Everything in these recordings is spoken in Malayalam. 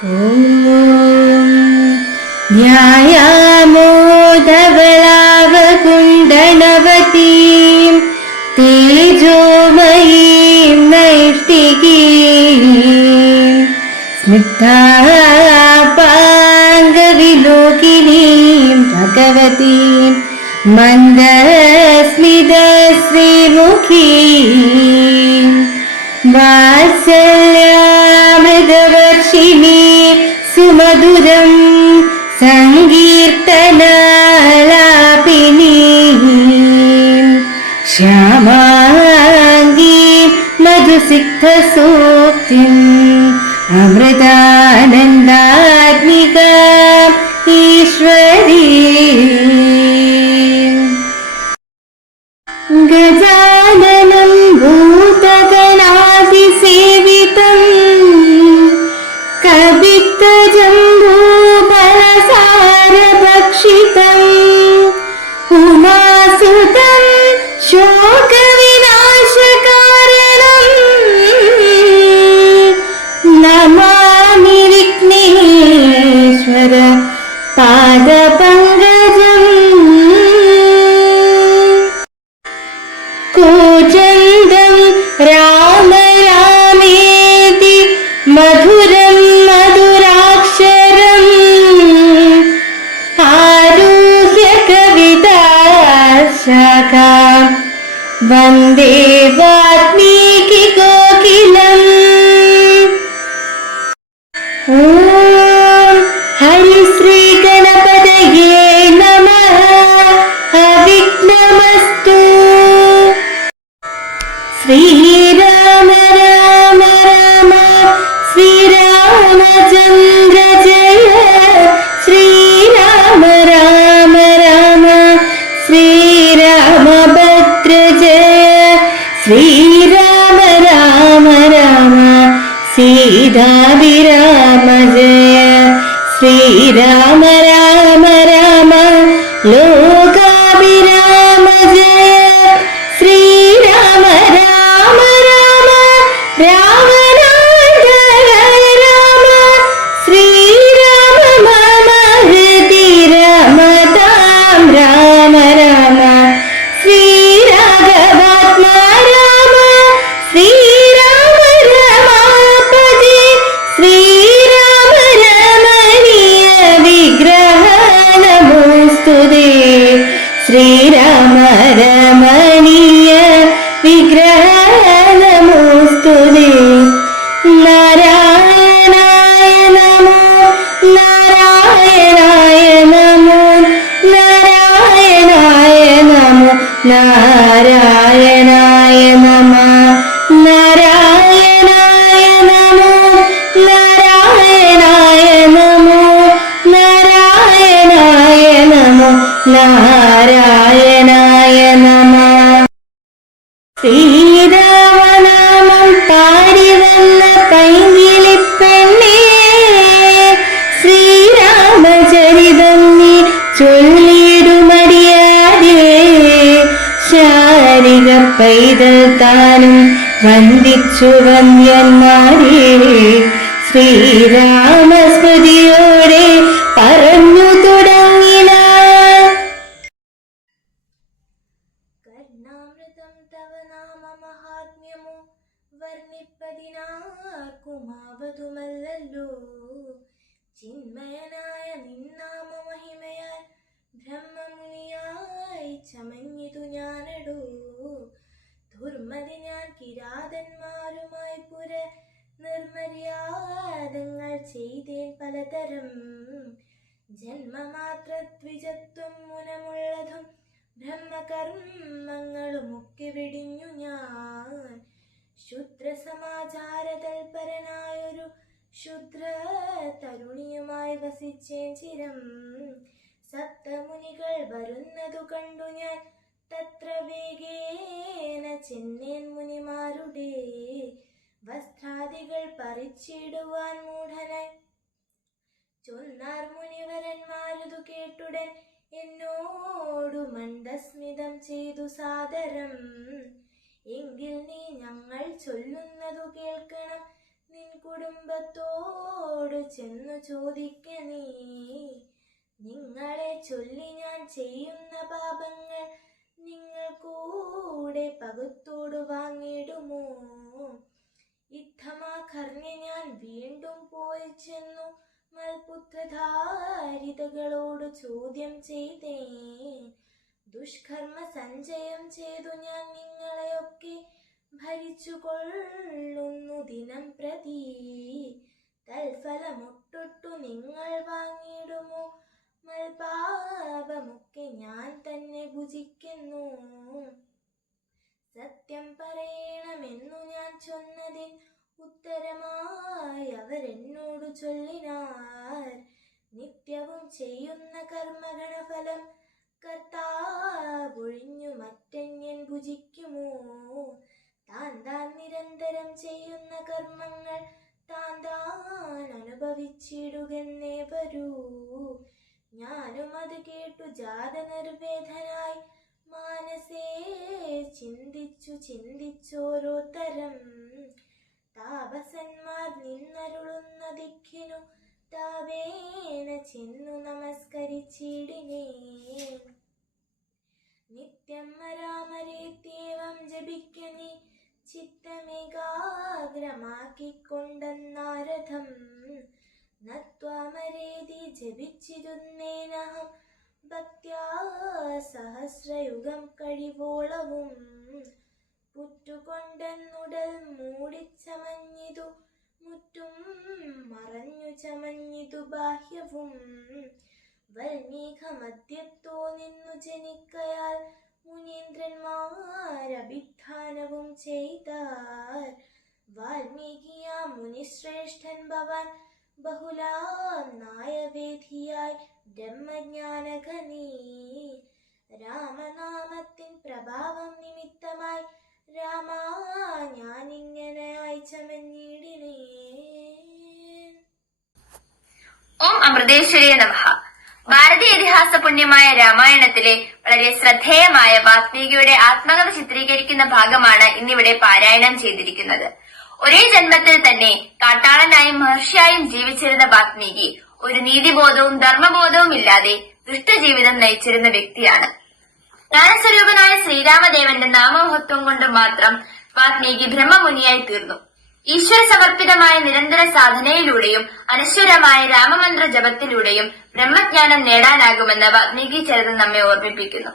ധ്യായാമോദവളാവകുണ്ടനവതീം തേജോമയീം നൈഷ്ഠികീം സ്നിഗ്ധാപാംഗവിലോകിനീം ഭഗവതീം മന്ദസ്മിതശ്രീമുഖീം വാത്സല്യാമൃതവർഷിണീ സുമധുരം സങ്കീർത്തനാലാപിനീം ശ്യാമാംഗീം മധുസിക്തസൂക്തിം അമൃതാനന്ദാത്മികാം ഈശ്വരീം ഗജാനനം ഭൂതഗണാതിസേവിതം കവിത്തജംബൂഫലസാരഭക്ഷിതം ഉമാസുതം ശോകവിനാശകാരണം നമാമി വിഘ്നേശ്വര പാദപങ്കജം കൂജന്തം രാമ രാമേതി മധുരം മധുരാക്ഷരം ആരുഹ്യ കവിതാശാഖാം വന്ദേ വാൽമീകി കോകിലം. ഓം ഹരിശ്രീ ഗണപതയേ നമഃ. അവിഘ്നമസ്തു. ശ്രീരാമ രാമ രാമ ശ്രീരാമചന്ദ്ര ജയ. ശ്രീരാമ രാമ രാമ ശ്രീരാമഭദ്ര ജയ. ശ്രീരാമ രാമ രാമ സീതാഭിരാമ ജയ. ശ്രീരാമ രാമ രാമ ലോകാഭിരാമ ജയ. ശ്രീരാമ രാമ രാമ രാവണാന്തക രാമ. ശ്രീരാമ മമ ഹൃദി രമതാം രാമ രാമ. ശ്രീരാഘവാത്മാ രാമ. ശ്രീരാമ രമാപതി. ശ്രീരാമ രമണീയ വിഗ്രഹ നമോസ്തുതേ. ശ്രീരാമ രമണീയ വിഗ്രഹ നമോസ്തുതേ. നാരായണായ നമോ നാരായണായ നമോ നാരായണായ നമോ നാരായണായ നമ. നാരായണായ നമോ നാരായണായ നമോ നാരായണായ നമോ നാരായണായ നമ. ശ്രീരാമനാമം പാടി വന്ന പൈങ്കിളിപ്പെണ്ണേ, ശ്രീരാമചരിതം നീ ചൊല്ലിടുമടിയാതെ. ശാരിക പൈതൽ താനും വന്ദിച്ചു വന്യന്മാരെ. ശ്രീരാമസ്മൃതിയോടെ പറഞ്ഞു തുടങ്ങിന. കർണാമൃതം തവ നാമ മഹാത്മ്യമോ വർണ്ണിപ്പതിനാർക്കുമാവതുമല്ലോ. ചിന്മയനായ നിന്നാമ മഹിമയാൽ ബ്രഹ്മമുനിയായി ചമഞ്ഞിതു ഞാനടോ. ദുർമതി ഞാൻ കിരാതന്മാരുമായി പുര നിർമര്യാദങ്ങൾ ചെയ്തേൻ പലതരം. ജന്മമാത്രദ്വിജത്വം മുനമുള്ളതും ബ്രഹ്മകർമ്മങ്ങളുമൊക്കെ വെടിഞ്ഞു ഞാൻ. ശൂദ്രസമാചാര തൽപരനായൊരു ശൂദ്ര തരുണിയുമായി വസിച്ചേൻ ചിരം. സപ്തമുനികൾ വരുന്നതു കണ്ടു ഞാൻ തത്ര വേഗേന ചെന്നേൻ മുനിമാരുടെ. വസ്ത്രാദികൾ പറിച്ചിടുവാൻ മൂഢനായി ചൊന്നാർ മുനിവരന്മാരതു കേട്ടുടൻ എന്നോടു മന്ദസ്മിതം ചെയ്തു സാദരം. എങ്കിൽ നീ ഞങ്ങൾ ചൊല്ലുന്നതു കേൾക്കണം നിൻ കുടുംബത്തോട് ചെന്നു ചോദിക്ക നീ. നിങ്ങളെ ചൊല്ലി ഞാൻ ചെയ്യുന്ന പാപങ്ങൾ നിങ്ങൾ കൂടെ പകുത്തോട് വാങ്ങിടുമോ? ഇത്തമാ കർണ്യ ഞാൻ വീണ്ടും പോയി ചെന്നു മൽപുത്രധാരിതകളോട് ചോദ്യം ചെയ്തേ. ദുഷ്കർമ്മ സഞ്ചയം ചെയ്തു ഞാൻ നിങ്ങളെയൊക്കെ ഭരിച്ചു കൊള്ളുന്നു ദിനം പ്രതി. തൽഫലമൊട്ടൊട്ടു നിങ്ങൾ വാങ്ങിടുമോ? മൽപാപമൊക്കെ ഞാൻ തന്നെ ഭുജിക്കുന്നു. സത്യം പറയണമെന്നു ഞാൻ ചൊന്നതിൻ ഉത്തരമായി അവരെന്നോട് ചൊല്ലിനാർ. നിത്യവും ചെയ്യുന്ന കർമ്മഗണഫലം കർത്താവൊഴിഞ്ഞു മറ്റന്യൻ ഭുജിക്കുമോ? താൻ നിരന്തരം ചെയ്യുന്ന കർമ്മങ്ങൾ താൻ അനുഭവിച്ചിടുകെന്നേ വരൂ. ഞാനും അത് കേട്ടു ജാത നിർവേദനായി മാനസേ ചിന്തിച്ചോരോ തരം. താപസന്മാർ നിന്നരുളുന്ന ദിക്കിനു താവേന ചെന്നു നമസ്കരിച്ചിടിനേ. നിത്യം രാമരേത്യേവം ജപിക്ക നീ ചിത്തമേകാഗ്രമാക്കിക്കൊണ്ടെന്നാരഥം. നത്വാമരേതി ജപിച്ചിരുന്നേനഹം ഭക്ത്യാ സഹസ്രയുഗം കഴിവോളവും. പുറ്റുകൊണ്ടെന്നുടൽ മൂടിച്ചമഞ്ഞിതു മുറ്റും മറഞ്ഞു ചമഞ്ഞിതു ബാഹ്യവും. വൽമീകമധ്യത്തോ നിന്നു ജനിക്കയാൽ മുനീന്ദ്രന്മാരഭിധാനവും ചെയ്താർ. വാൽമീകിയാ മുനിശ്രേഷ്ഠൻ ഭവാൻ ബഹുലാം നായവേദിയായി ബ്രഹ്മജ്ഞാനഘനീ. രാമനാമത്തിൻ പ്രഭാവം നിമിത്തമായി രാമാ ഞാനിങ്ങനായി ചമഞ്ഞിടിനേ. ഓം അമൃതേശ്വരിയെ നമഃ. ഭാരതീയ ഇതിഹാസ പുണ്യമായ രാമായണത്തിലെ വളരെ ശ്രദ്ധേയമായ വാത്മീകിയുടെ ആത്മകഥ ചിത്രീകരിക്കുന്ന ഭാഗമാണ് ഇന്നിവിടെ പാരായണം ചെയ്തിരിക്കുന്നത്. ഒരേ ജന്മത്തിൽ തന്നെ കാട്ടാളനായും മഹർഷിയായും ജീവിച്ചിരുന്ന വാത്മീകി ഒരു നീതിബോധവും ധർമ്മബോധവും ഇല്ലാതെ ദുഷ്ടജീവിതം നയിച്ചിരുന്ന വ്യക്തിയാണ്. ജ്ഞാനസ്വരൂപനായ ശ്രീരാമദേവന്റെ നാമമഹത്വം കൊണ്ട് മാത്രം വാത്മീകി ബ്രഹ്മമുനിയായി തീർന്നു. ഈശ്വര സമർപ്പിതമായ നിരന്തര സാധനയിലൂടെയും അനശ്വരമായ രാമമന്ത്ര ജപത്തിലൂടെയും ബ്രഹ്മജ്ഞാനം നേടാനാകുമെന്ന് വാത്മീകി ചരിതം നമ്മെ ഓർമ്മിപ്പിക്കുന്നു.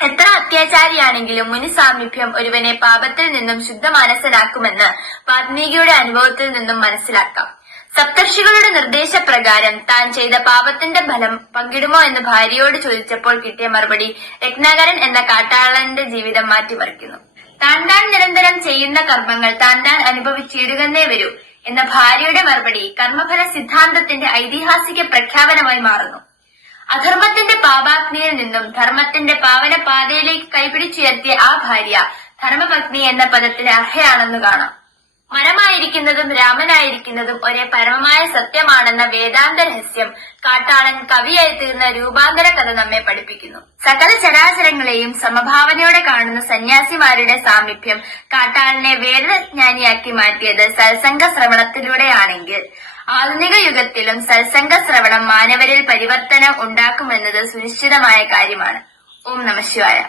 എത്ര അത്യാചാരിയാണെങ്കിലും മുനി സാമീപ്യം ഒരുവനെ പാപത്തിൽ നിന്നും ശുദ്ധമാനസനാക്കുമെന്ന് വാത്മീകിയുടെ അനുഭവത്തിൽ നിന്നും മനസ്സിലാക്കാം. സപ്തർഷികളുടെ നിർദ്ദേശപ്രകാരം താൻ ചെയ്ത പാപത്തിന്റെ ഫലം പങ്കിടുമോ എന്ന് ഭാര്യയോട് ചോദിച്ചപ്പോൾ കിട്ടിയ മറുപടി രത്നാകരൻ എന്ന കാട്ടാളന്റെ ജീവിതം മാറ്റിമറിക്കുന്നു. താൻ നിരന്തരം ചെയ്യുന്ന കർമ്മങ്ങൾ താൻ അനുഭവിച്ചിടുകന്നേ വരൂ എന്ന ഭാര്യയുടെ മറുപടി കർമ്മഫല സിദ്ധാന്തത്തിന്റെ ഐതിഹാസിക പ്രഖ്യാപനമായി മാറുന്നു. അധർമ്മത്തിന്റെ പാപാഗ്നിയിൽ നിന്നും ധർമ്മത്തിന്റെ പാവന പാതയിലേക്ക് കൈപിടിച്ചുയർത്തിയ ആ ഭാര്യ ധർമ്മപത്നി എന്ന പദത്തിന് അർഹയാണെന്ന് കാണാം. മരമായിരിക്കുന്നതും രാമനായിരിക്കുന്നതും ഒരേ പരമമായ സത്യമാണെന്ന വേദാന്ത രഹസ്യം കാട്ടാളൻ കവിയായി തീർന്ന രൂപാന്തര കഥ നമ്മെ പഠിപ്പിക്കുന്നു. സകല ചരാചരങ്ങളെയും സമഭാവനയോടെ കാണുന്ന സന്യാസിമാരുടെ സാമീപ്യം കാട്ടാളനെ വേദജ്ഞാനിയാക്കി മാറ്റിയത് സത്സംഗ ശ്രവണത്തിലൂടെയാണെങ്കിൽ ആധുനിക യുഗത്തിലും സത്സംഗ ശ്രവണം മാനവരിൽ പരിവർത്തനം ഉണ്ടാക്കുമെന്നത് സുനിശ്ചിതമായ കാര്യമാണ്. ഓം നമഃ ശിവായ.